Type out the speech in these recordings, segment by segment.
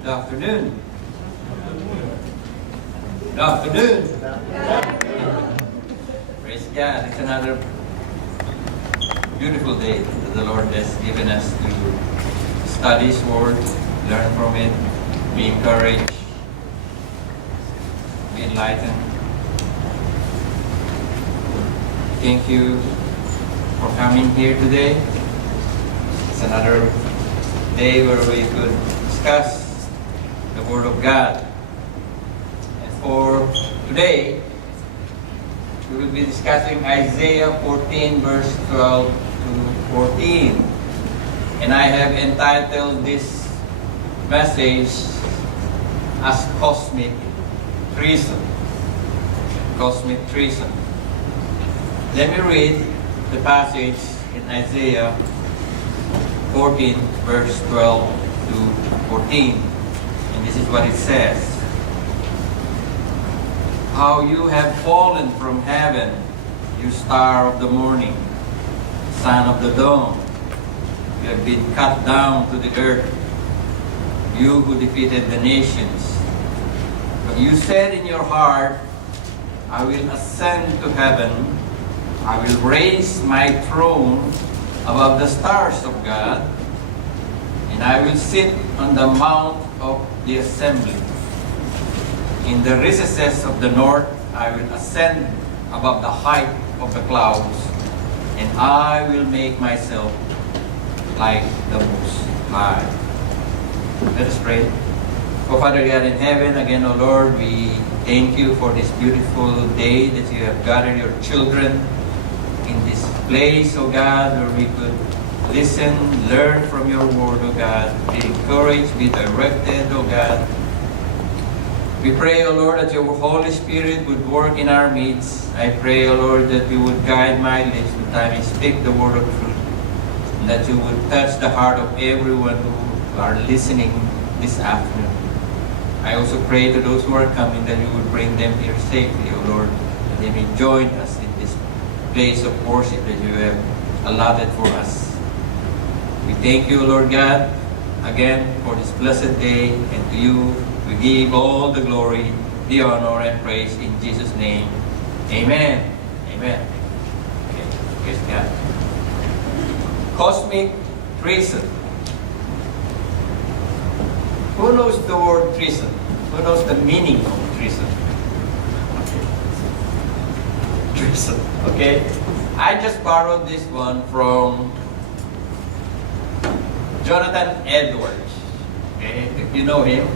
Good afternoon. Good afternoon. Praise God. It's another beautiful day that the Lord has given us to study His Word, learn from it, be encouraged, be enlightened. Thank you for coming here today. It's another day where we could discuss the Word of God. And for today, we will be discussing Isaiah 14 verse 12 to 14. And I have entitled this message as Cosmic Treason. Cosmic Treason. Let me read the passage in Isaiah 14 verse 12 to 14. And this is what it says. How you have fallen from heaven, you star of the morning, son of the dawn. You have been cut down to the earth, you who defeated the nations. But you said in your heart, I will ascend to heaven, I will raise my throne above the stars of God, and I will sit on the mount of the assembly. In the recesses of the north, I will ascend above the height of the clouds, and I will make myself like the Most High. Let us pray. Oh Father God in heaven, again, O Lord, we thank you for this beautiful day that you have gathered your children in this place, O God, where we could listen, learn from your word, O God, be encouraged, be directed, O God. We pray, O Lord, that your Holy Spirit would work in our midst. I pray, O Lord, that you would guide my lips when I may speak the word of truth, and that you would touch the heart of everyone who are listening this afternoon. I also pray to those who are coming that you would bring them here safely, O Lord, that they may join us in this place of worship that you have allotted for us. We thank you, Lord God, again for this blessed day, and to you we give all the glory, the honor, and praise in Jesus' name. Amen. Amen. Okay. Praise God. Cosmic treason. Who knows the word treason? Who knows the meaning of treason? Treason. Okay? I just borrowed this one from Jonathan Edwards. Okay? If you know him.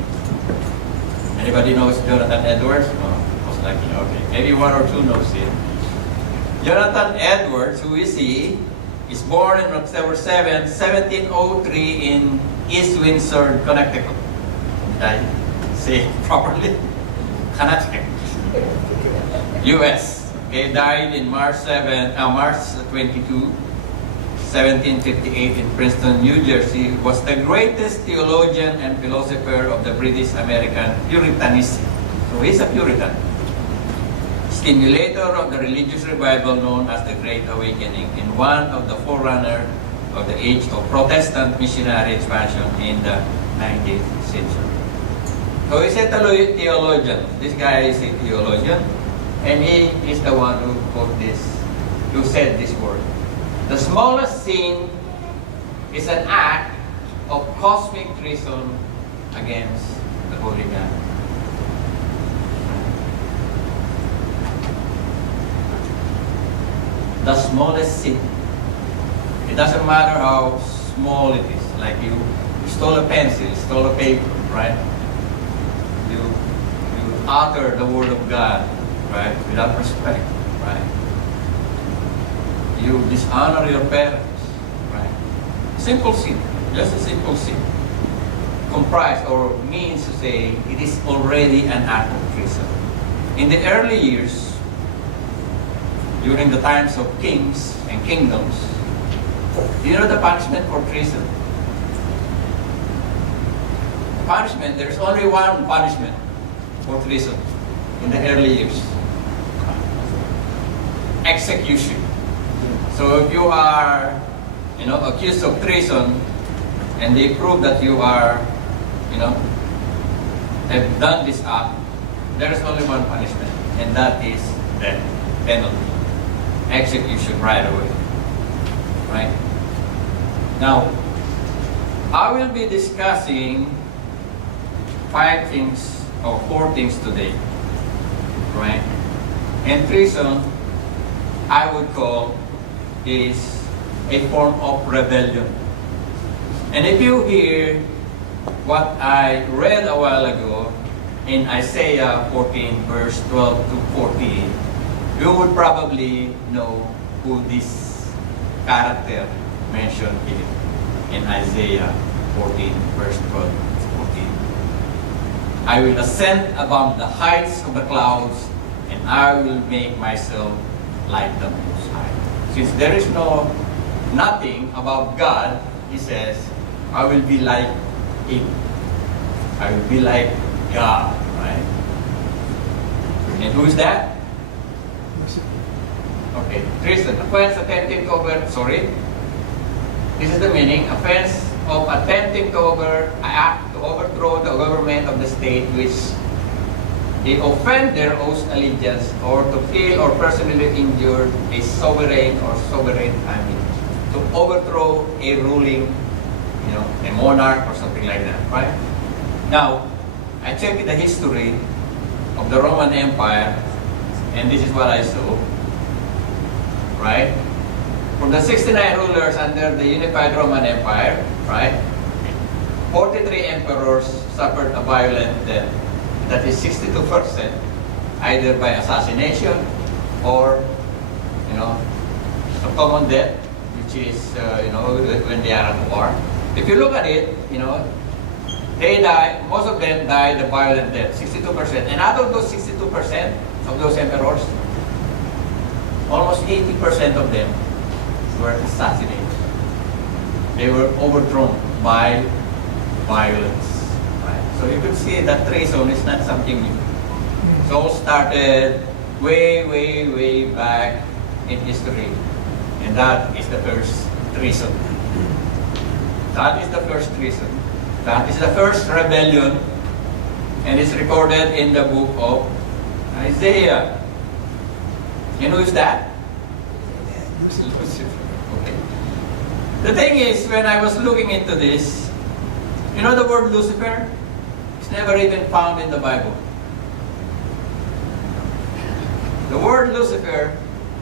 Anybody knows Jonathan Edwards? Oh, most likely. Okay. Maybe one or two knows him. Jonathan Edwards, who is he? Is born on October 7, 1703 in East Windsor, Connecticut. Did I say it properly? Connecticut. U.S. Okay, died in March 22, 1758 in Princeton, New Jersey. Was the greatest theologian and philosopher of the British American Puritanism. So he's a Puritan. Stimulator of the religious revival known as the Great Awakening, and one of the forerunner of the age of Protestant missionary expansion in the 19th century. So he's a theologian. This guy is a theologian, and he is the one who said this word. The smallest sin is an act of cosmic treason against the Holy God. The smallest sin. It doesn't matter how small it is. Like you stole a pencil, stole a paper, right? You utter the word of God, right? Without respect, right? You dishonor your parents, right? Simple sin, just a simple sin. Comprised or means to say it is already an act of treason. In the early years, during the times of kings and kingdoms, do you know the punishment for treason? The punishment, there's only one punishment for treason in the early years. Execution. So if you are, accused of treason, and they prove that you are, have done this act, there is only one punishment, and that is death penalty, execution right away. Right? Now, I will be discussing 5 things or 4 things today. Right? And treason, I would call, is a form of rebellion. And if you hear what I read a while ago in Isaiah 14, verse 12 to 14, you would probably know who this character mentioned here in Isaiah 14, verse 12 to 14. I will ascend above the heights of the clouds, and I will make myself like the Most High. Since there is nothing above God, he says, I will be like Him. I will be like God, right? And who is that? Okay, treason, offense attempting to this is the meaning, offense of attempting to overthrow the government of the state which the offender owes allegiance, or to kill or personally injure a sovereign or sovereign family. To overthrow a ruling, a monarch or something like that, right? Now, I checked the history of the Roman Empire, and this is what I saw, right? From the 69 rulers under the unified Roman Empire, right? 43 emperors suffered a violent death. That is 62%, either by assassination or, a common death, which is, when they are at war. If you look at it, they die, most of them died a violent death, 62%. And out of those 62% of those emperors, almost 80% of them were assassinated. They were overthrown by violence. Right? So you can see that treason is not something new. It all started way, way, way back in history. And that is the first treason. That is the first treason. That is the first rebellion. And it's recorded in the book of Isaiah. And who is that? Lucifer. Okay. The thing is, when I was looking into this, the word Lucifer is never even found in the Bible. The word Lucifer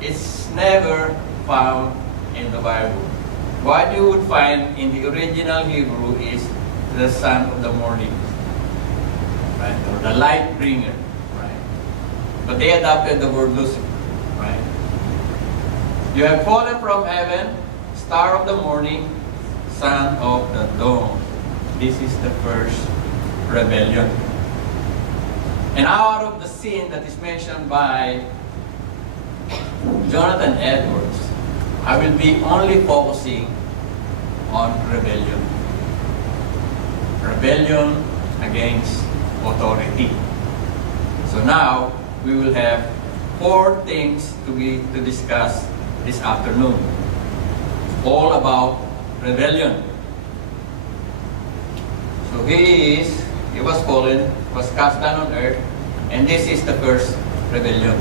is never found in the Bible. What you would find in the original Hebrew is the son of the morning, right? Or the light bringer, right? But they adopted the word Lucifer, right? You have fallen from heaven, star of the morning, son of the dawn. This is the first rebellion. And out of the sin that is mentioned by Jonathan Edwards, I will be only focusing on rebellion. Rebellion against authority. So now, we will have 4 things to discuss this afternoon. All about rebellion. So he was fallen, was cast down on earth, and this is the first rebellion.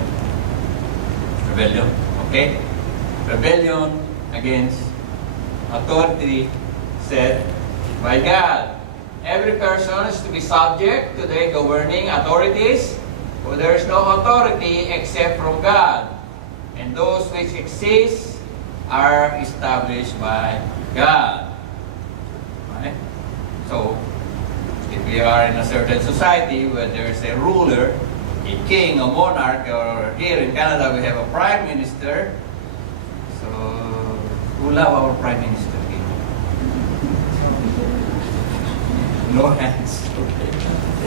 Rebellion, okay? Rebellion against authority set by God. Every person is to be subject to the governing authorities, for there is no authority except from God. And those which exist are established by God. Right? So, if we are in a certain society where there is a ruler, a king, a monarch, or here in Canada we have a prime minister, so who love our prime minister? No hands. Okay.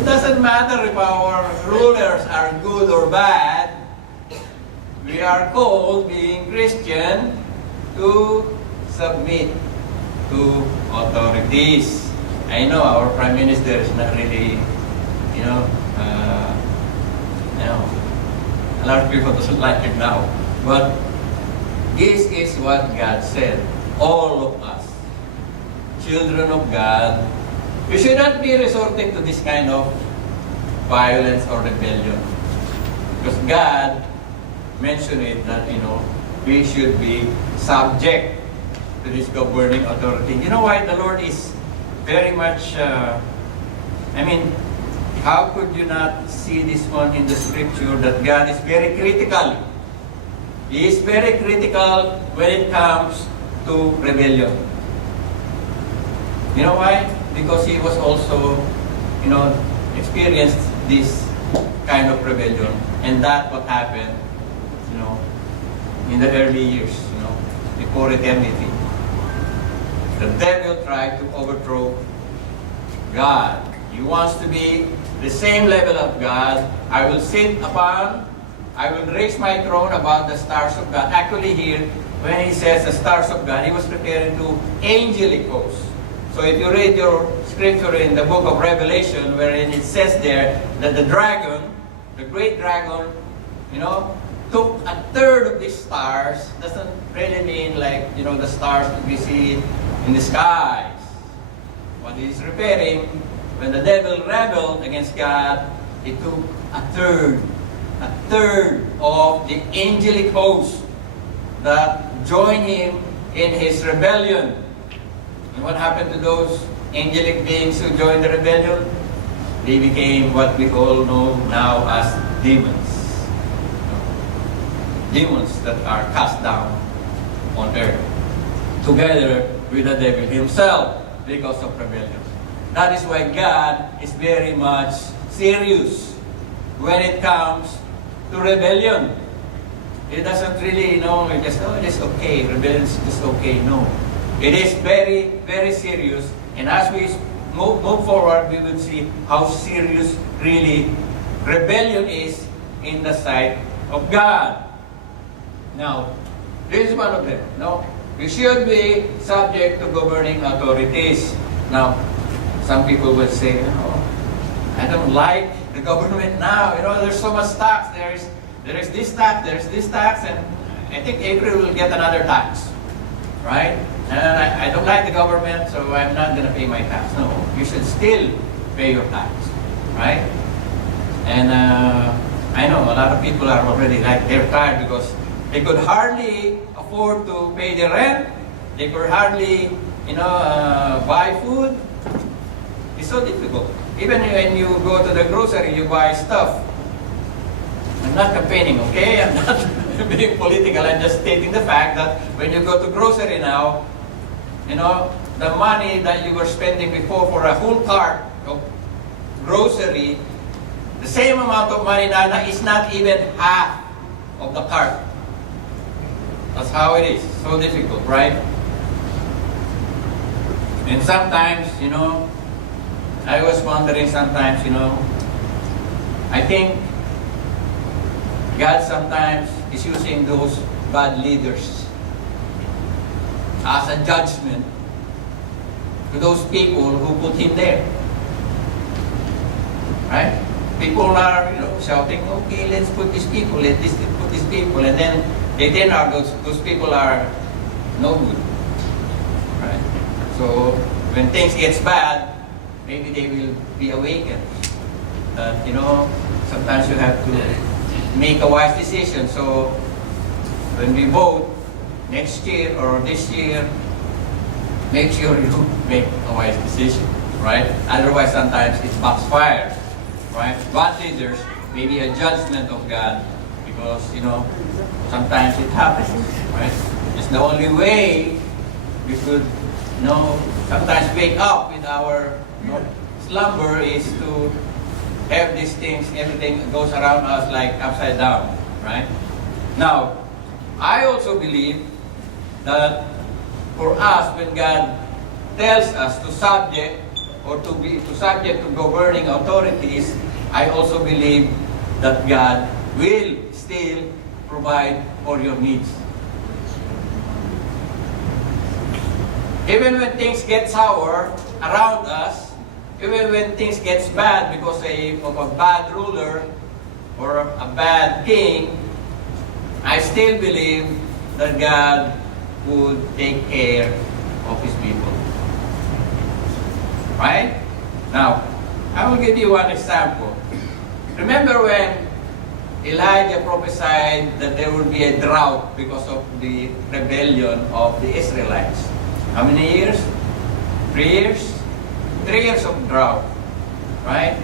It doesn't matter if our rulers are good or bad. We are called, being Christian, to submit to authorities. I know our Prime Minister is not really, a lot of people doesn't like him now. But this is what God said. All of us, children of God, we should not be resorting to this kind of violence or rebellion. Because God mentioned it that, we should be subject to this governing authority. You know why the Lord is very much, how could you not see this one in the scripture that God is very critical? He is very critical when it comes to rebellion. You know why? Because he was also, experienced this kind of rebellion. And that's what happened, in the early years, before eternity. The devil tried to overthrow God. He wants to be the same level of God. I will raise my throne above the stars of God. Actually here, when he says the stars of God, he was referring to angelic hosts. So if you read your scripture in the book of Revelation, wherein it says there that the dragon, the great dragon, took a third of these stars, doesn't really mean like, the stars that we see in the skies. What he's referring, when the devil rebelled against God, he took a third of the angelic host that joined him in his rebellion. And what happened to those angelic beings who joined the rebellion? They became what we all know now as demons. Demons that are cast down on earth, together with the devil himself, because of rebellion. That is why God is very much serious when it comes to rebellion. He doesn't really, just okay, rebellion is just okay. No. It is very, very serious. And as we move forward, we will see how serious really rebellion is in the sight of God. Now, this is one of them. No, we should be subject to governing authorities. Now, some people will say, I don't like the government now. There's so much tax. There is this tax, there's this tax, and I think April will get another tax, right? And I don't like the government, so I'm not going to pay my tax. No, you should still pay your tax, right? And I know a lot of people are already they're tired because they could hardly afford to pay the rent. They could hardly, buy food. It's so difficult. Even when you go to the grocery, you buy stuff. I'm not campaigning, okay? I'm not being political. I'm just stating the fact that when you go to grocery now, the money that you were spending before for a whole cart of grocery, the same amount of money now is not even half of the cart. That's how it is. So difficult, right? And sometimes, I was wondering sometimes, I think God sometimes is using those bad leaders as a judgment to those people who put him there. Right? People are, shouting, okay, let's put these people, put these people, and then they turn out those people are no good. Right? So when things get bad, maybe they will be awakened. That, sometimes you have to make a wise decision. So when we vote next year or this year, make sure you make a wise decision, right? Otherwise, sometimes it backfires, right? Bad leaders may be a judgment of God because, sometimes it happens, right? It's the only way we could, sometimes wake up with our slumber is to have these things, everything goes around us like upside down, right? Now, I also believe that for us, when God tells us to subject or to subject to governing authorities, I also believe that God will still provide for your needs. Even when things get sour around us, even when things get bad because of a bad ruler or a bad king, I still believe that God would take care of His people. Right? Now, I will give you one example. Remember when Elijah prophesied that there will be a drought because of the rebellion of the Israelites. How many years? 3 years? 3 years of drought. Right?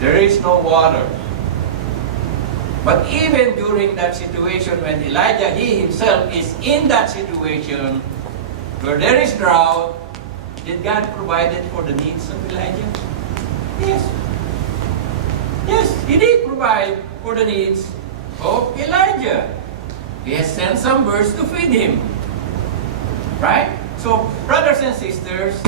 There is no water. But even during that situation when Elijah, he himself is in that situation where there is drought, did God provide for the needs of Elijah? Yes. Yes, He did provide for the needs of Elijah. He has sent some birds to feed him. Right? So, brothers and sisters,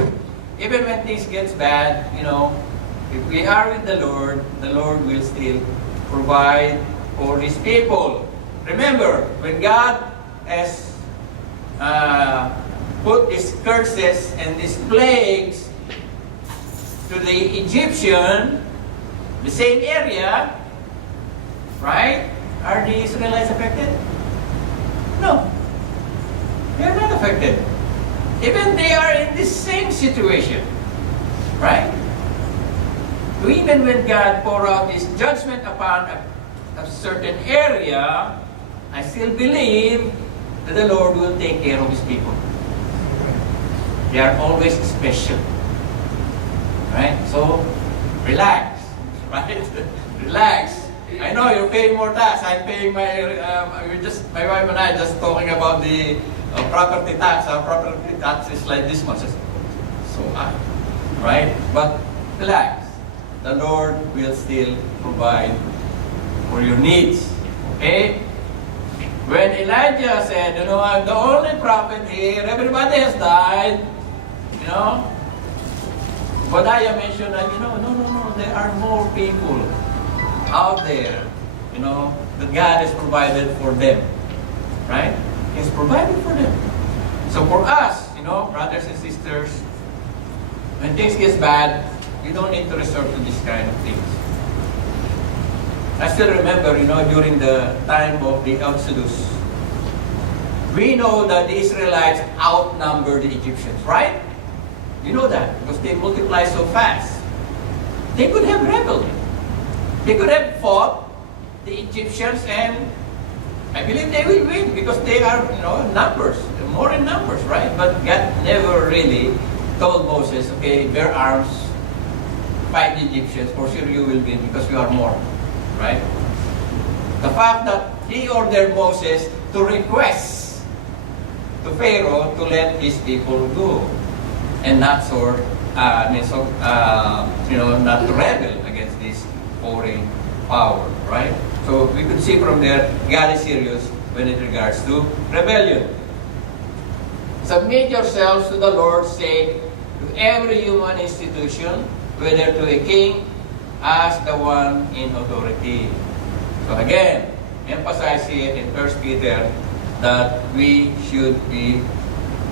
even when things gets bad, if we are with the Lord will still provide for His people. Remember, when God has put these curses and these plagues to the Egyptian, the same area, right? Are the Israelites affected? No. They are not affected. Even they are in the same situation. Right? So even when God poured out His judgment upon a certain area, I still believe that the Lord will take care of His people. They are always special. Right? So, relax. Right? Relax. I know you're paying more tax. I'm paying my wife and I just talking about the property tax. Our property tax is like this much. So high. Right? But relax. The Lord will still provide for your needs. Okay? When Elijah said, I'm the only prophet here, everybody has died, Obadiah mentioned that, no, there are more people out there, that God has provided for them. Right? He has provided for them. So for us, brothers and sisters, when things get bad, we don't need to resort to this kind of things. I still remember, during the time of the Exodus, we know that the Israelites outnumbered the Egyptians, right? You know that, because they multiply so fast. They could have rebelled. They could have fought the Egyptians, and I believe they will win because they are, numbers, more in numbers, right? But God never really told Moses, okay, bear arms, fight the Egyptians, for sure you will win because you are more, right? The fact that He ordered Moses to request to Pharaoh to let his people go and not not to rebel against this foreign power, right? So we could see from there, God is serious when it regards to rebellion. Submit yourselves to the Lord's sake to every human institution, whether to a king as the one in authority. So again, emphasize it in 1 Peter that we should be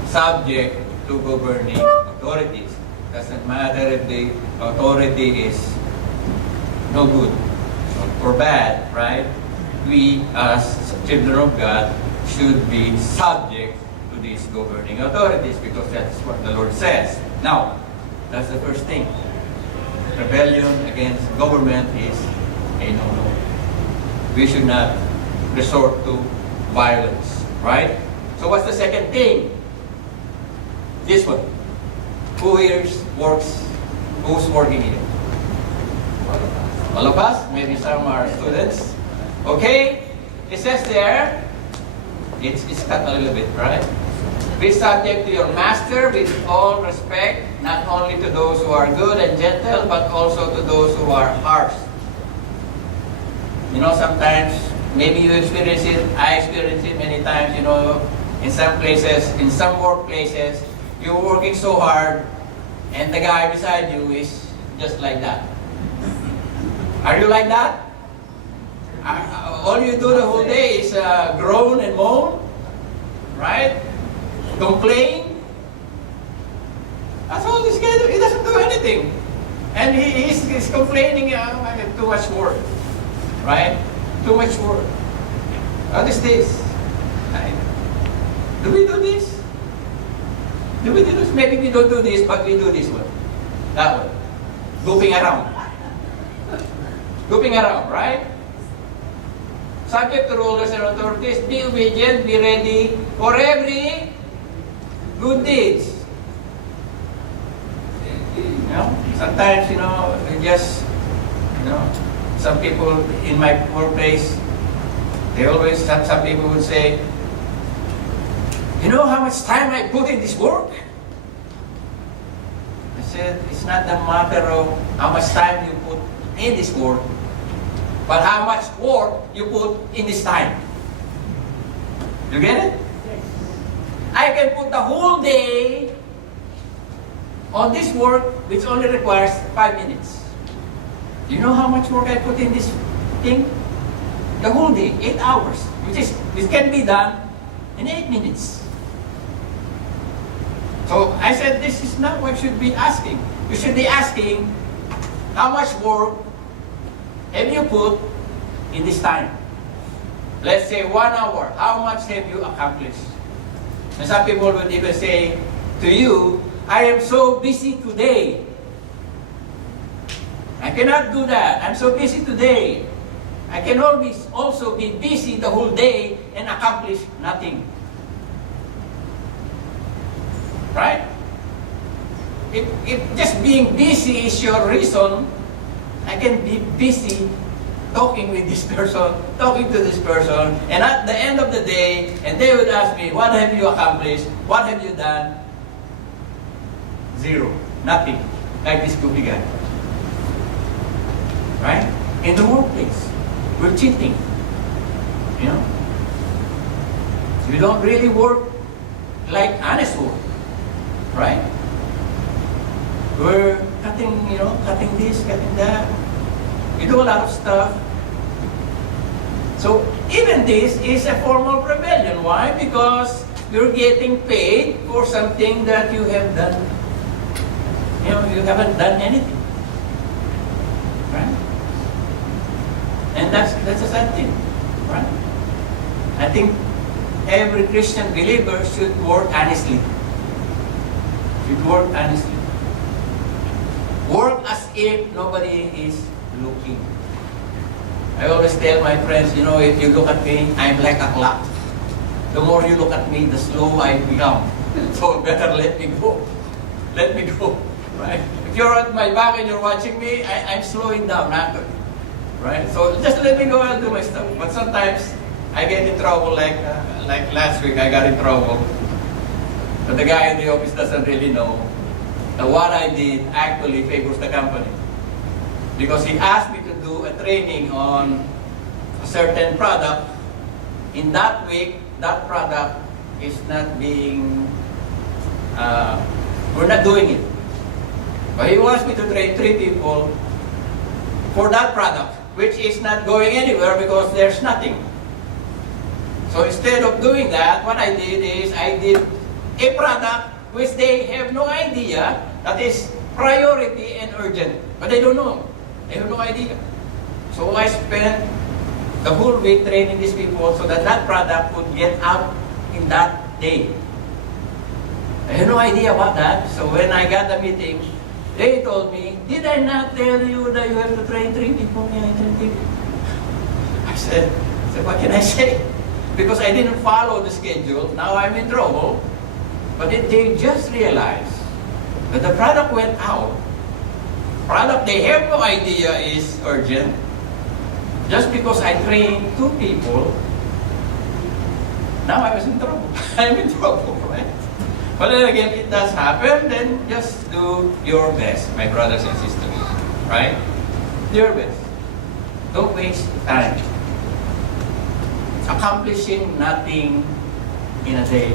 subject to governing authorities. Doesn't matter if the authority is no good or bad, right? We as children of God should be subject to these governing authorities because that's what the Lord says. Now, that's the first thing. Rebellion against government is a no-no. We should not resort to violence, right? So what's the second thing? This one. Who here works? Who's working here? All of us? Maybe some are students. Okay? It says there, it's cut a little bit, right? Be subject to your master with all respect, not only to those who are good and gentle, but also to those who are harsh. Sometimes, maybe you experience it, I experience it many times, in some places, in some workplaces, you're working so hard, and the guy beside you is just like that. Are you like that? All you do the whole day is groan and moan, right? Complain. That's all this guy does. He doesn't do anything. And he's complaining, I have too much work. Right? Too much work. What is this? Right? Do we do this? Do we do this? Maybe we don't do this, but we do this one. That one. Goofing around. Goofing around, right? Subject to rulers and authorities, be obedient, be ready for every good deeds. You know, sometimes, we just, some people in my workplace, some people would say, you know how much time I put in this work? I said, it's not a matter of how much time you put in this work, but how much work you put in this time. You get it? Yes. I can put the whole day on this work, which only requires 5 minutes. Do you know how much work I put in this thing? The whole day, 8 hours, which can be done in 8 minutes. So I said, this is not what you should be asking. You should be asking, how much work have you put in this time? Let's say 1 hour. How much have you accomplished? And some people would even say to you, I am so busy today. I cannot do that. I'm so busy today. I can always also be busy the whole day and accomplish nothing. Right? If just being busy is your reason, I can be busy talking with this person, talking to this person, and at the end of the day, and they would ask me, what have you accomplished? What have you done? Zero. Nothing. Like this goofy guy. Right? In the workplace, we're cheating. You know? We don't really work like honest work. Right? We're cutting, cutting this, cutting that. We do a lot of stuff. So even this is a form of rebellion. Why? Because you're getting paid for something that you have done. You haven't done anything. Right? And that's a sad thing. Right? I think every Christian believer should work honestly. Should work honestly. Work as if nobody is looking. I always tell my friends, if you look at me, I'm like a clock. The more you look at me, the slower I become. So better let me go. Let me go. Right? If you're at my back and you're watching me, I'm slowing down naturally. Right? So just let me go and do my stuff. But sometimes I get in trouble, like last week I got in trouble. But the guy in the office doesn't really know that what I did actually favors the company. Because he asked me to do a training on a certain product. In that week, that product is not being, we're not doing it. But he wants me to train 3 people for that product, which is not going anywhere because there's nothing. So instead of doing that, what I did is I did a product which they have no idea that is priority and urgent. But they don't know. They have no idea. So I spent the whole week training these people so that that product would get out in that day. I had no idea about that. So when I got the meeting, they told me, did I not tell you that you have to train 3 people? Yeah, I trained 3 people. I said, what can I say? Because I didn't follow the schedule. Now I'm in trouble. But they just realized that the product went out. Product they have no idea is urgent. Just because I trained 2 people, now I was in trouble. I'm in trouble, right? But then again, it does happen, then just do your best, my brothers and sisters. Right? Do your best. Don't waste time. Accomplishing nothing in a day.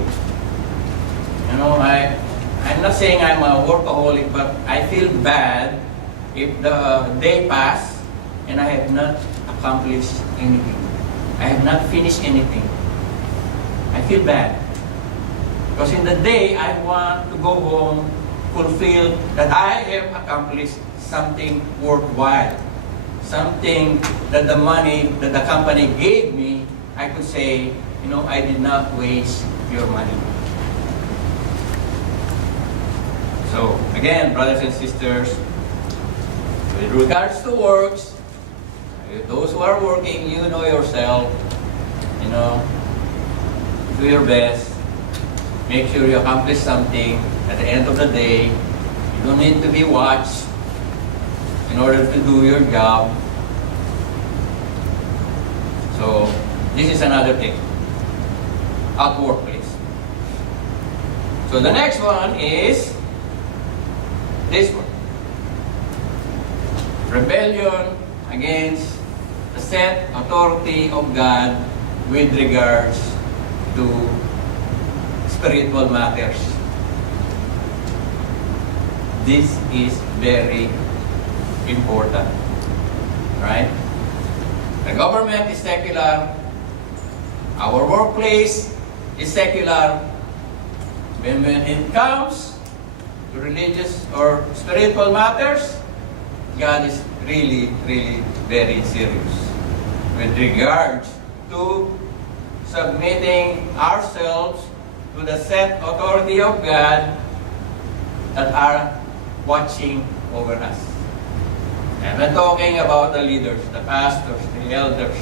I'm not saying I'm a workaholic, but I feel bad if the day passed and I have not accomplished anything. I have not finished anything. I feel bad. Because in the day, I want to go home fulfilled that I have accomplished something worthwhile. Something that the money that the company gave me, I could say, I did not waste your money. So, again, brothers and sisters, with regards to works, Those who are working, you know yourself, you know, do your best. Make sure you accomplish something at the end of the day. You don't need to be watched in order to do your job. So, this is another thing. At workplace. So, the next one is this one. Rebellion against the set authority of God with regards to spiritual matters. This is very important, right? The government is secular. Our workplace is secular. When it comes to religious or spiritual matters, God is really, really very serious with regards to submitting ourselves to the set authority of God that are watching over us. And we're talking about the leaders, the pastors, the elders,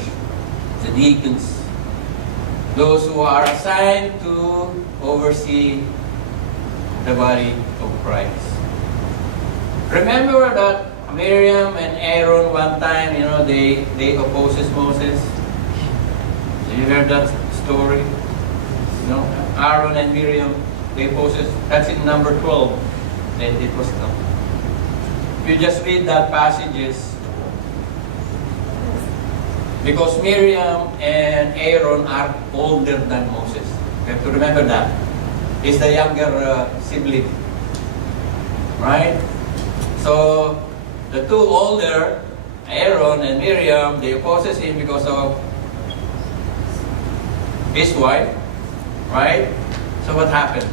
the deacons, those who are assigned to oversee the body of Christ. Remember that Miriam and Aaron one time, you know, they opposes Moses. Did you hear that story? You know, Aaron and Miriam, they opposes. That's in number 12. Then it was no. If you just read that passages, because Miriam and Aaron are older than Moses. You have to remember that. He's the younger sibling, right? So the two older, Aaron and Miriam, they opposes him because of his wife, right? So what happened?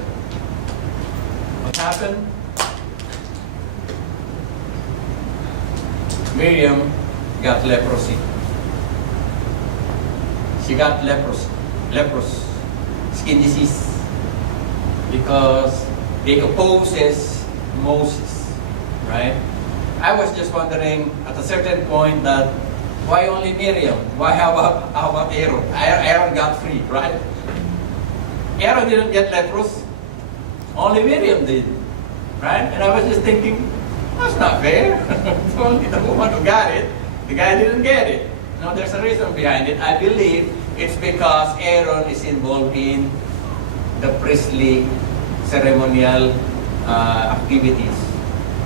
What happened? Miriam got leprosy. She got leprous skin disease because they opposes Moses, right? I was just wondering at a certain point that why only Miriam? How about Aaron? Aaron got free, right? Aaron didn't get leprous. Only Miriam did, right? And I was just thinking, that's not fair. It's only the woman who got it. The guy didn't get it. No, there's a reason behind it. I believe it's because Aaron is involved in the priestly ceremonial activities.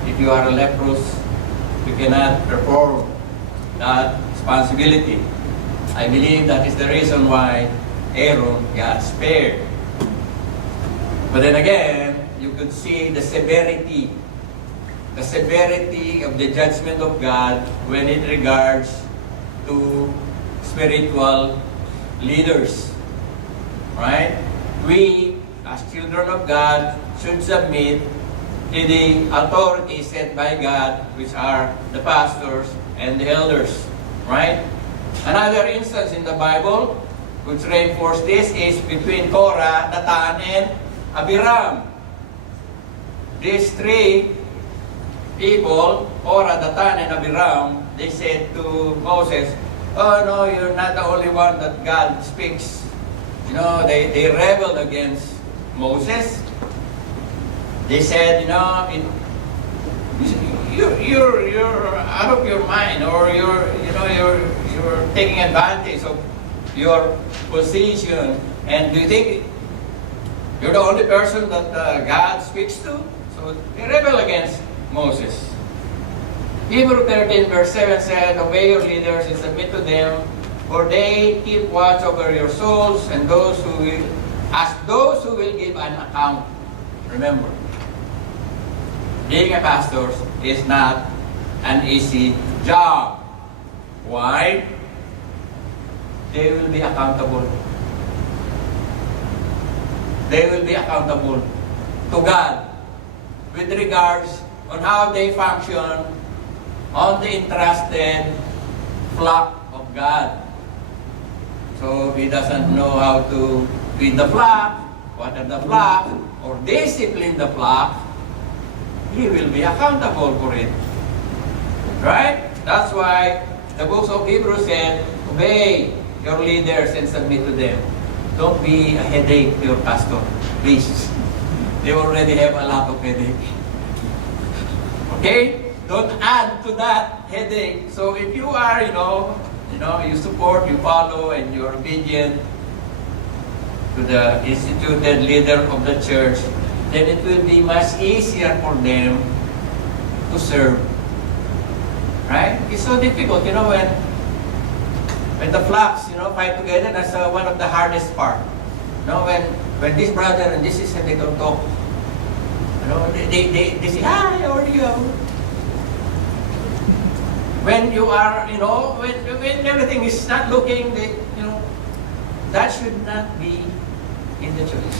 If you are a leprous, you cannot perform that responsibility. I believe that is the reason why Aaron got spared. But then again, you could see the severity of the judgment of God when it regards to spiritual leaders. Right? We, as children of God, should submit to the authority set by God, which are the pastors and the elders. Right? Another instance in the Bible which reinforces this is between Korah, Datan, and Abiram. These three people, Korah, Datan, and Abiram, they said to Moses, "Oh no, you're not the only one that God speaks." You know, they rebelled against Moses. They said, you know, you're out of your mind, or you're taking advantage of your position. And do you think you're the only person that God speaks to? So they rebel against Moses. Hebrews 13 verse 7 said, "Obey your leaders and submit to them, for they keep watch over your souls and those who will give an account." Remember, being a pastor is not an easy job. Why? They will be accountable. They will be accountable to God with regards on how they function on the entrusted flock of God. So if he doesn't know how to feed the flock, water the flock, or discipline the flock, he will be accountable for it. Right? That's why The books of Hebrews said, obey your leaders and submit to them. Don't be a headache to your pastor, please. They already have a lot of headache. Okay? Don't add to that headache. So if you are, you support, you follow, and you're obedient to the instituted leader of the church, then it will be much easier for them to serve. Right? It's so difficult, when the flocks, fight together, that's one of the hardest part. When this brother and this sister, they don't talk. They say, hi, how are you? When you are, when everything is not looking, that should not be in the church.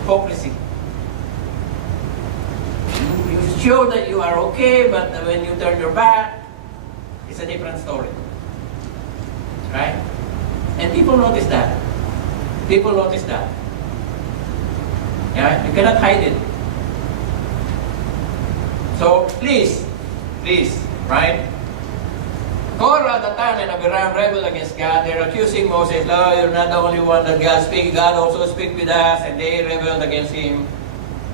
Hypocrisy. You show that you are okay, but when you turn your back, it's a different story. Right? And people notice that. People notice that. Yeah, you cannot hide it. So please, right? Korah, Datan, and Abiram rebelled against God. They're accusing Moses, "Oh, you're not the only one that God speaks. God also speaks with us," and they rebelled against him.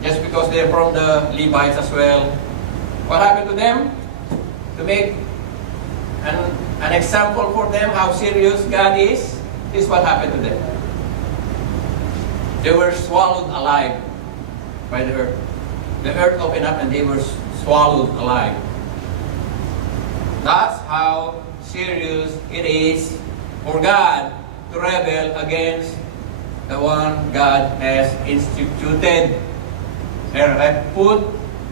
Just because they're from the Levites as well. What happened to them? To make an example for them how serious God is, this is what happened to them. They were swallowed alive by the earth. The earth opened up and they were swallowed alive. That's how serious it is for God to rebel against the one God has instituted and put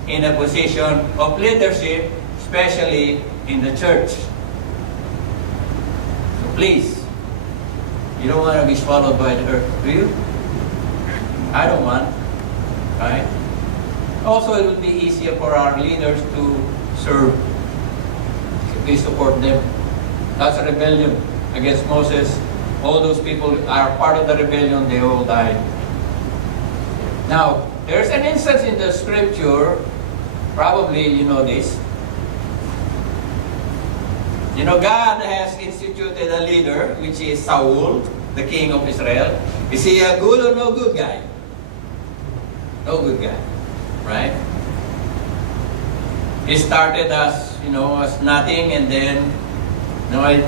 in a position of leadership, especially in the church. So please, you don't want to be swallowed by the earth, do you? I don't want, right? Also, it would be easier for our leaders to serve if we support them. That's a rebellion against Moses. All those people are part of the rebellion, they all died. Now, there's an instance in the scripture, probably you know this. God has instituted a leader, which is Saul, the king of Israel. Is he a good or no good guy? No good guy, right? He started as nothing, and then it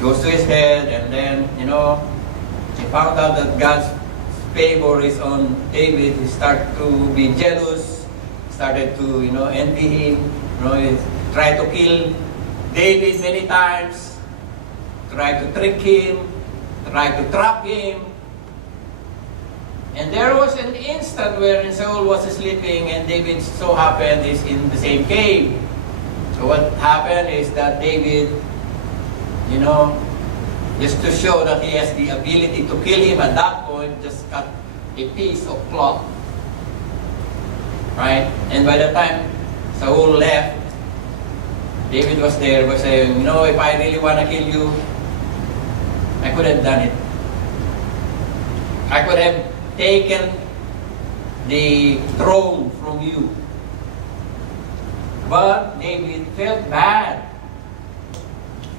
goes to his head, and then he found out that God's favor is on David. He started to be jealous, started to envy him. He tried to kill David many times, tried to trick him, tried to trap him. And there was an instant wherein Saul was sleeping and David so happened is in the same cave. So what happened is that David, just to show that he has the ability to kill him at that point, just cut a piece of cloth. Right? And by the time Saul left, David was there, was saying, if I really want to kill you, I could have done it. I could have taken the throne from you. But David felt bad.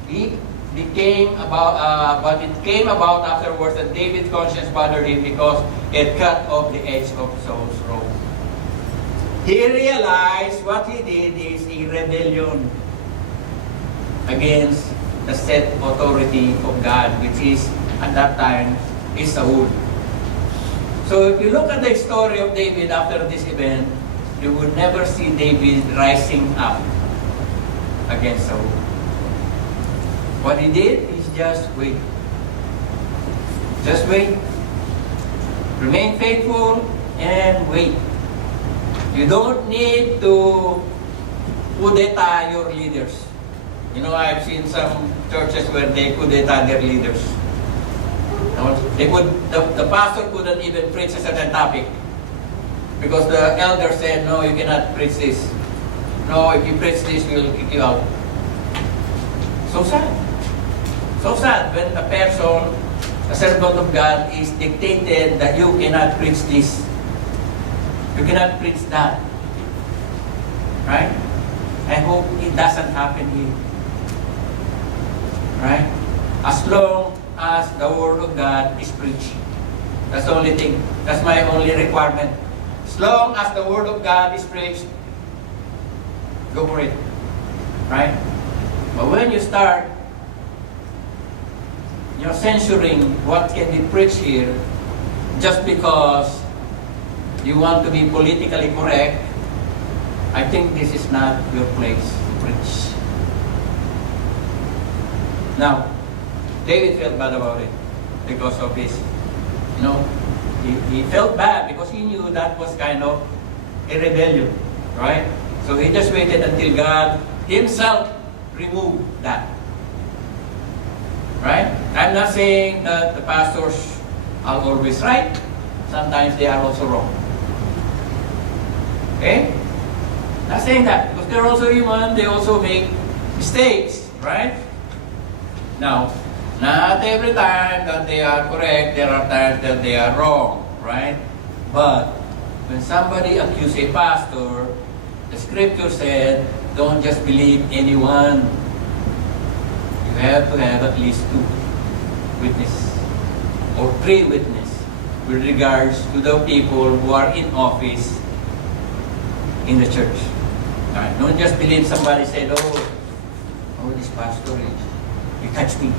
But it came about afterwards that David's conscience bothered him because it cut off the edge of Saul's robe. He realized what he did is a rebellion against the set authority of God, which is, at that time, is Saul. So if you look at the story of David after this event, you would never see David rising up against Saul. What he did is just wait. Just wait. Remain faithful and wait. You don't need to kudeta your leaders. I've seen some churches where they kudeta their leaders. The pastor couldn't even preach a certain topic because the elder said, "No, you cannot preach this. No, if you preach this, we will kick you out." So sad. So sad when a person, a servant of God, is dictated that you cannot preach this. You cannot preach that. Right? I hope it doesn't happen here. Right? As long as the Word of God is preached. That's the only thing. That's my only requirement. As long as the Word of God is preached, go for it. Right? But when you start, censoring what can be preached here just because you want to be politically correct, I think this is not your place to preach. Now, David felt bad about it because of his, he felt bad because he knew that was kind of a rebellion, right? So he just waited until God himself removed that. Right? I'm not saying that the pastors are always right. Sometimes they are also wrong. Okay? Not saying that because they're also human, they also make mistakes, right? Now, not every time that they are correct, there are times that they are wrong, right? But when somebody accuses a pastor, the scripture said, don't just believe anyone. You have to have at least 2 witnesses or 3 witnesses with regards to the people who are in office in the church. Right? Don't just believe somebody said, oh, this pastor is, he touched me,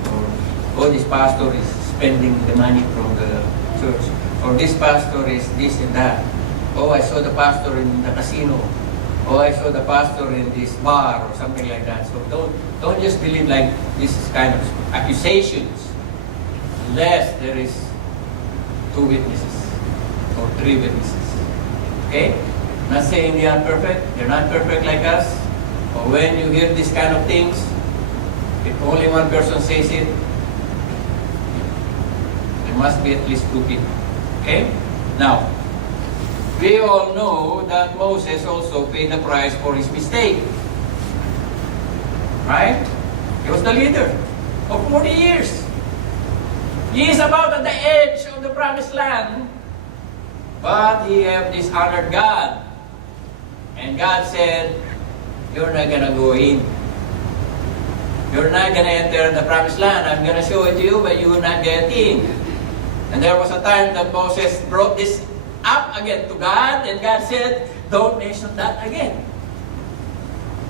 or this pastor is spending the money from the church, or this pastor is this and that. Oh, I saw the pastor in the casino. Oh, I saw the pastor in this bar or something like that. So don't just believe like this is kind of accusations unless there is 2 witnesses or 3 witnesses. Okay? I'm not saying they are perfect. They're not perfect like us. But when you hear these kind of things, if only one person says it, there must be at least 2 people. Okay? Now, we all know that Moses also paid the price for his mistake. Right? He was the leader for 40 years. He is about at the edge of the promised land, but he have dishonored God. And God said, you're not gonna go in. You're not gonna enter the promised land. I'm gonna show it to you, but you will not get in. And there was a time that Moses brought this up again to God, and God said, don't mention that again.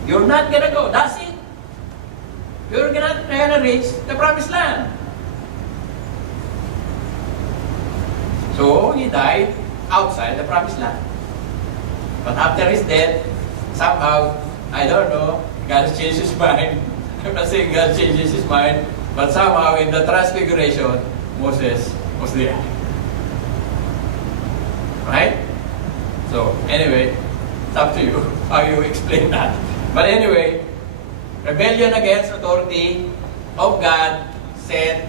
You're not gonna go. That's it. You're not gonna reach the promised land. So he died outside the promised land. But after his death, somehow, I don't know, God changed his mind. I'm not saying God changes his mind, but somehow in the transfiguration, Moses was there. Right? So, anyway, it's up to you how you explain that. But anyway, rebellion against authority of God said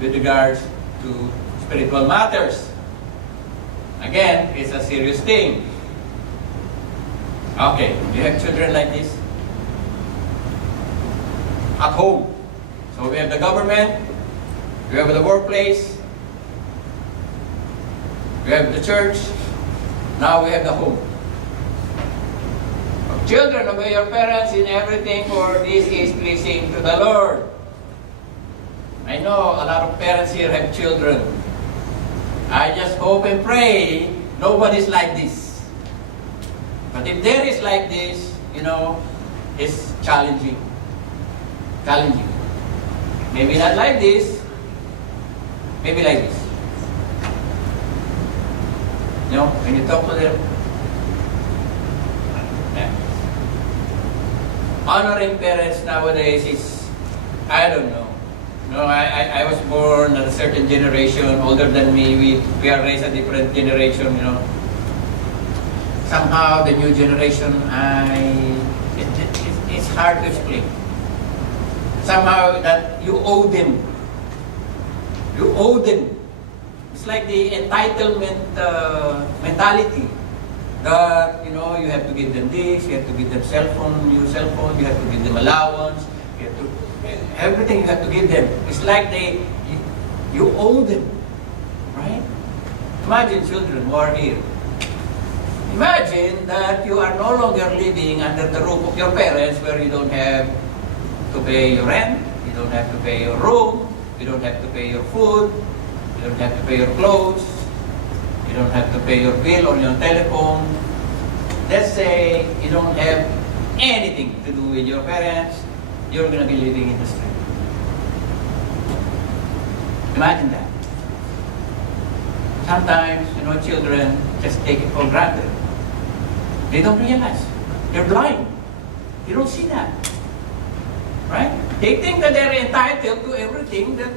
with regards to spiritual matters. Again, it's a serious thing. Okay, do you have children like this? At home. So we have the government, we have the workplace, we have the church, now we have the home. Children, obey your parents in everything, for this is pleasing to the Lord. I know a lot of parents here have children. I just hope and pray nobody's like this. But if there is like this, it's challenging. Challenging. Maybe not like this, maybe like this. When you talk to them, honoring parents nowadays is, I don't know. I was born at a certain generation, older than me. We are raised a different generation, Somehow the new generation, it's hard to explain. Somehow that you owe them. You owe them. It's like the entitlement mentality. That, you have to give them this, you have to give them new cell phone, you have to give them allowance, everything you have to give them. It's like you owe them, right? Imagine children who are here. Imagine that you are no longer living under the roof of your parents where you don't have to pay your rent, You don't have to pay your room. You don't have to pay your food. You don't have to pay your clothes. You don't have to pay your bill on your telephone. Let's say you don't have anything to do with your parents. You're going to be living in the street. Imagine that. Sometimes, children just take it for granted. They don't realize. They're blind. You don't see that. Right? They think that they're entitled to everything that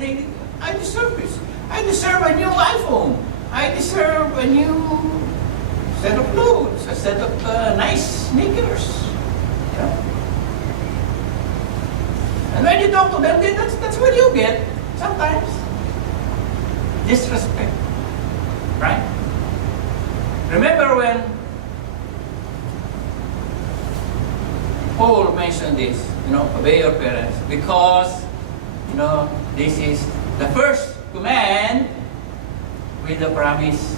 I deserve this. I deserve a new iPhone. I deserve a new set of clothes, a set of nice sneakers. Yeah. And when you talk to them, that's what you get sometimes. Disrespect. Right? Remember when Paul mentioned this, obey your parents, because, this is the first command with a promise.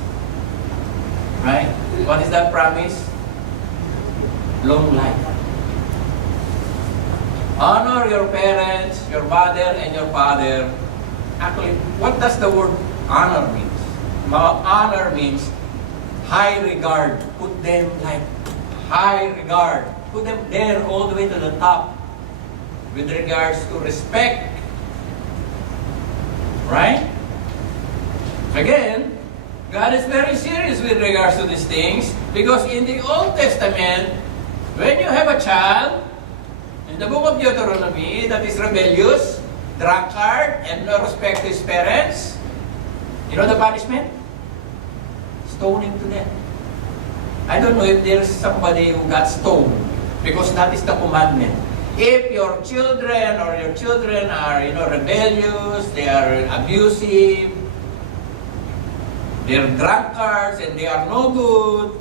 Right? What is that promise? Long life. Honor your parents, your mother and your father. Actually, what does the word honor mean? Honor means high regard. Put them like high regard. Put them there all the way to the top with regards to respect. Right? Again, God is very serious with regards to these things because in the Old Testament, when you have a child, in the book of Deuteronomy that is rebellious, drunkard, and no respect to his parents, you know the punishment? Stoning to death. I don't know if there's somebody who got stoned because that is the commandment. If your children are, rebellious, they are abusive, they're drunkards, and they are no good,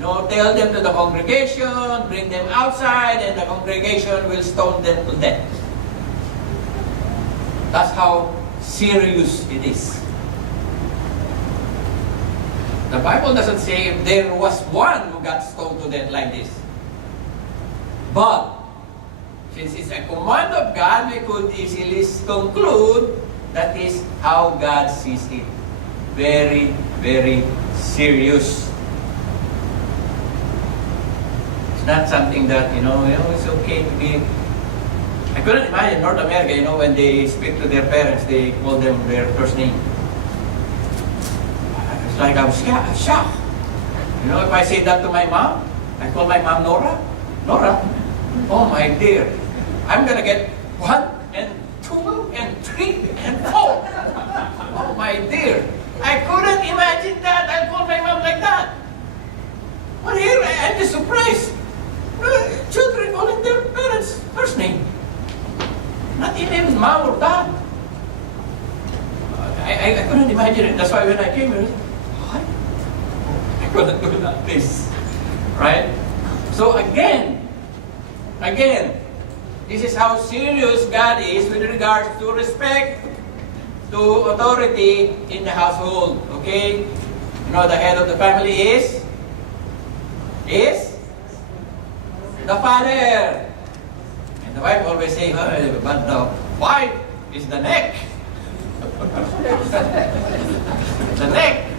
tell them to the congregation, bring them outside, and the congregation will stone them to death. That's how serious it is. The Bible doesn't say if there was one who got stoned to death like this. But, since it's a command of God, we could easily conclude that is how God sees it. Very, very serious. It's not something that, it's okay to be. I couldn't imagine North America, when they speak to their parents, they call them their first name. It's like I'm shocked. If I say that to my mom, I call my mom Nora. Nora, oh my dear, I'm gonna get 1 and 2 and 3 and 4. Oh my dear, I couldn't imagine that. I call my mom like that. But here, I'm just surprised. Children calling their parents first name. Not even mom or dad. I couldn't imagine it. That's why when I came here, what? I couldn't do that, this. Right? So again, this is how serious God is with regards to respect to authority in the household. Okay? The head of the family is the father. And the wife always say, but the wife is the neck. The neck,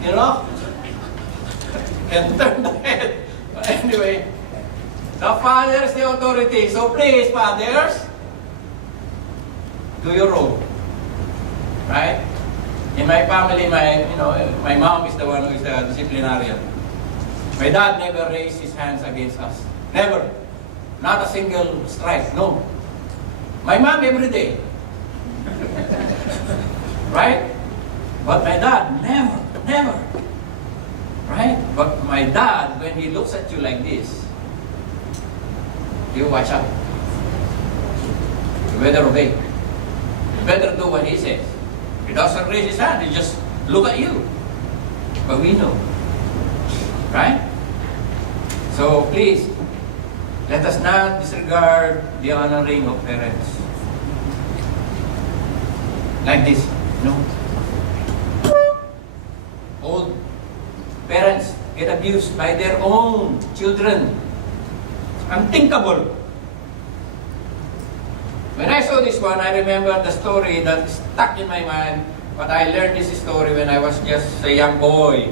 can turn the head. But anyway, the father is the authority. So please, fathers, do your role. Right? In my family, my mom is the one who is the disciplinarian. My dad never raised his hands against us. Never. Not a single strike. No. My mom every day. Right? But my dad, never. Right? But my dad, when he looks at you like this, you watch out. You better obey. You better do what he says. He doesn't raise his hand, he just look at you. But we know. Right? So please, let us not disregard the honoring of parents. Like this, Old parents get abused by their own children. Unthinkable. When I saw this one, I remember the story that stuck in my mind. But I learned this story when I was just a young boy.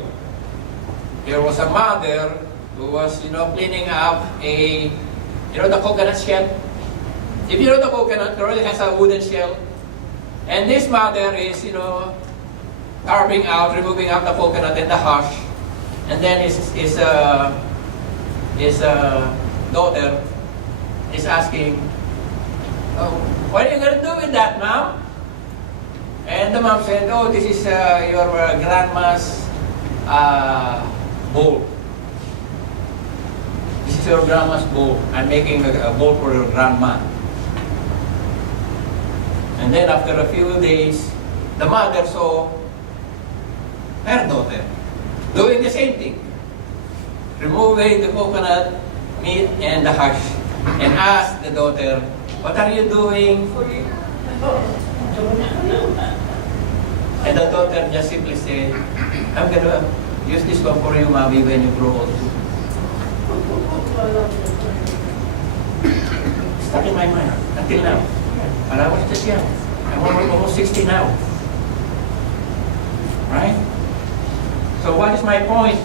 There was a mother who was, cleaning up the coconut shell. If you know the coconut, it really has a wooden shell. And this mother is, carving out, removing out the coconut and the husk. And then his daughter is asking, "Oh, what are you going to do with that, mom?" And the mom said, "Oh, this is your grandma's bowl. This is your grandma's bowl. I'm making a bowl for your grandma." And then after a few days, the mother saw her daughter doing the same thing, removing the coconut meat and the husk, and asked the daughter, "What are you doing?" And the daughter just simply said, "I'm going to use this one for you, mommy, when you grow old too." Stuck in my mind until now. But I was just young. I'm almost 60 now. Right? So what is my point?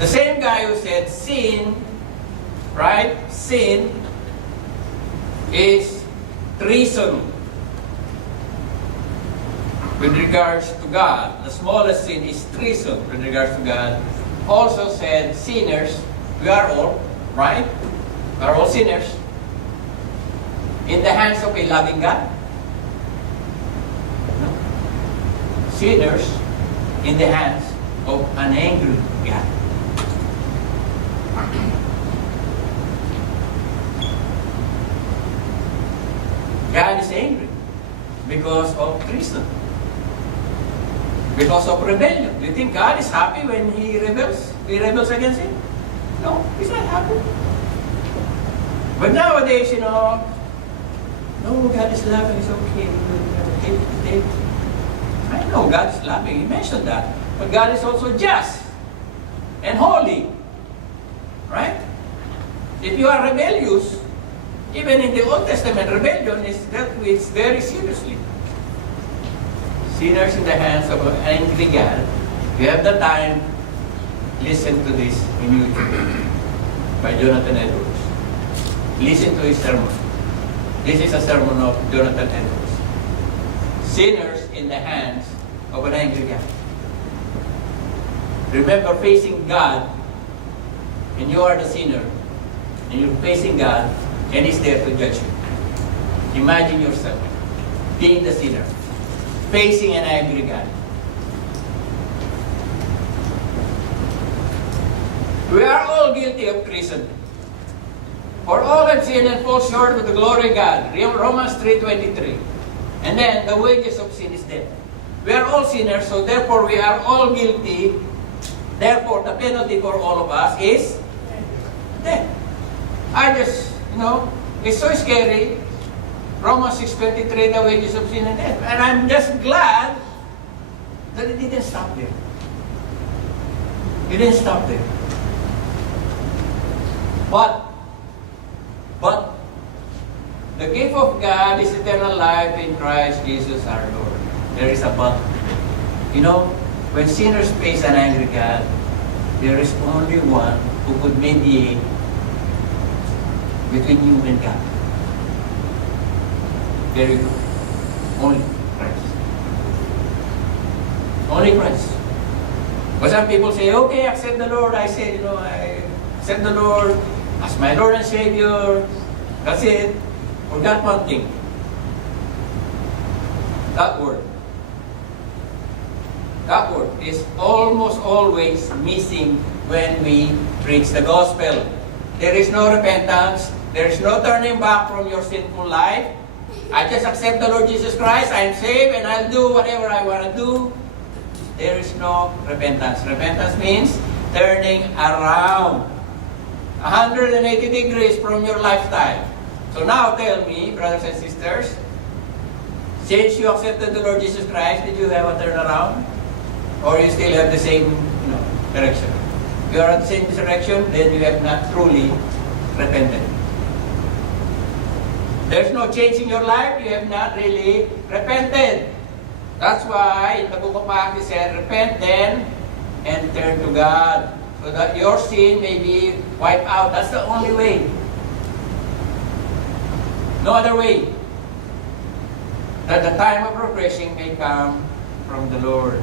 The same guy who said sin, right? Sin is treason with regards to God. The smallest sin is treason with regards to God. Also said sinners, we are all, right? We are all sinners in the hands of a loving God. Sinners in the hands of an angry God. God is angry because of treason, because of rebellion. Do you think God is happy when He rebels? He rebels against Him? No, He's not happy. But nowadays, no, God is loving, it's okay. I know God is loving, He mentioned that. But God is also just and holy. Right? If you are rebellious, even in the Old Testament, rebellion is dealt with very seriously. Sinners in the hands of an angry God. If you have the time, listen to this in YouTube by Jonathan Edwards. Listen to his sermon. This is a sermon of Jonathan Edwards. Sinners in the hands of an angry God. Remember facing God, and you are the sinner, and you're facing God, and He's there to judge you. Imagine yourself being the sinner, facing an angry God. We are all guilty of treason. For all have sinned and fall short of the glory of God. Romans 3:23. And then the wages of sin is death. We are all sinners, so therefore we are all guilty. Therefore, the penalty for all of us is death. I just, it's so scary. Romans 6:23, the wages of sin and death. And I'm just glad that it didn't stop there. It didn't stop there. But the gift of God is eternal life in Christ Jesus our Lord. There is a but. When sinners face an angry God, there is only one who could mediate between you and God. Very good. Only Christ. Only Christ. But some people say, okay, accept the Lord. I said, I accept the Lord as my Lord and Savior. That's it. Forgot one thing. That word is almost always missing when we preach the gospel. There is no repentance. There is no turning back from your sinful life. I just accept the Lord Jesus Christ. I am saved and I'll do whatever I want to do. There is no repentance. Repentance means turning around 180 degrees from your lifestyle. So now tell me, brothers and sisters, since you accepted the Lord Jesus Christ, did you have a turnaround? Or you still have the same direction? If you are at the same direction, then you have not truly repented. there's no change in your life, you have not really repented. That's why in the book of Acts it said, repent then and turn to God, so that your sin may be wiped out. That's the only way. No other way. That the time of refreshing may come from the Lord.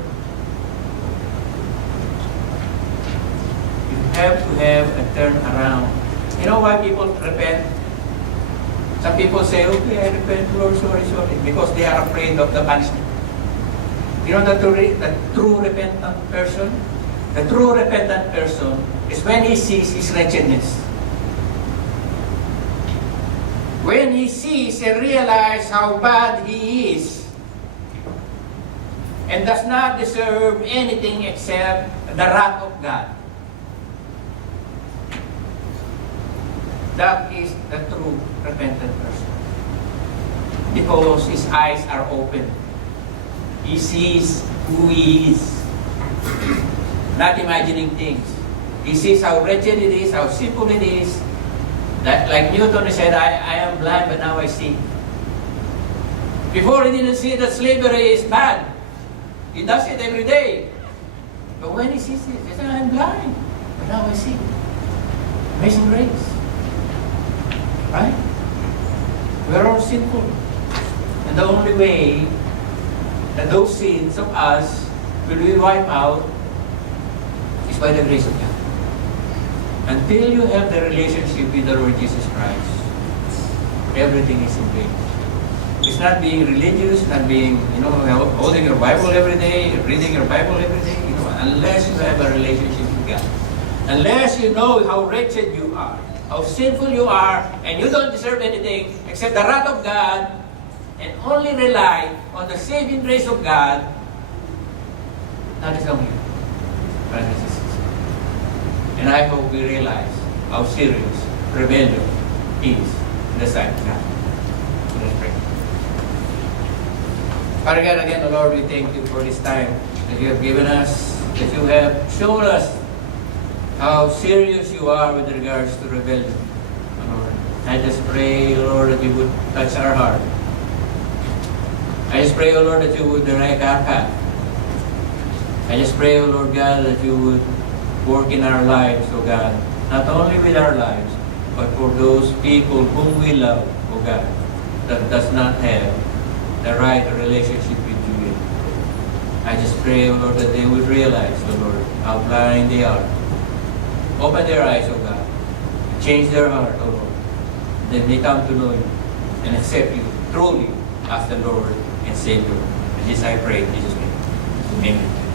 You have to have a turnaround. You know why people repent? Some people say, okay, I repent, Lord, sorry, because they are afraid of the punishment. You know the true repentant person? The true repentant person is when he sees his wretchedness. When he sees and realizes how bad he is and does not deserve anything except the wrath of God. That is the true repentant person. Because his eyes are open. He sees who he is. Not imagining things. He sees how wretched it is, how simple it is. That, like Newton, he said, I am blind, but now I see. Before he didn't see that slavery is bad. He does it every day. But when he sees it, he says, I am blind, but now I see. Amazing grace. Right? We are all sinful. And the only way that those sins of us will be wiped out is by the grace of God. Until you have the relationship with the Lord Jesus Christ, everything is in vain. It's not being religious, not being, holding your Bible every day, reading your Bible every day, unless you have a relationship with God. Unless you know how wretched you are, how sinful you are, and you don't deserve anything except the wrath of God, and only rely on the saving grace of God, that is only brothers and sisters. And I hope we realize how serious rebellion is in the sight of God. So let's pray. Father God, again, O Lord, we thank you for this time that you have given us, that you have shown us how serious you are with regards to rebellion. Lord, I just pray, Lord, that you would touch our heart. I just pray, O Lord, that you would direct our path. I just pray, O Lord God, that you would work in our lives, O God, not only with our lives, but for those people whom we love, O God, that does not have the right relationship with you. I just pray, O Lord, that they would realize, O Lord, how blind they are. Open their eyes, O God, change their heart, O Lord. Then they come to know you and accept you truly as the Lord and Savior. And this I pray in Jesus' name. Amen.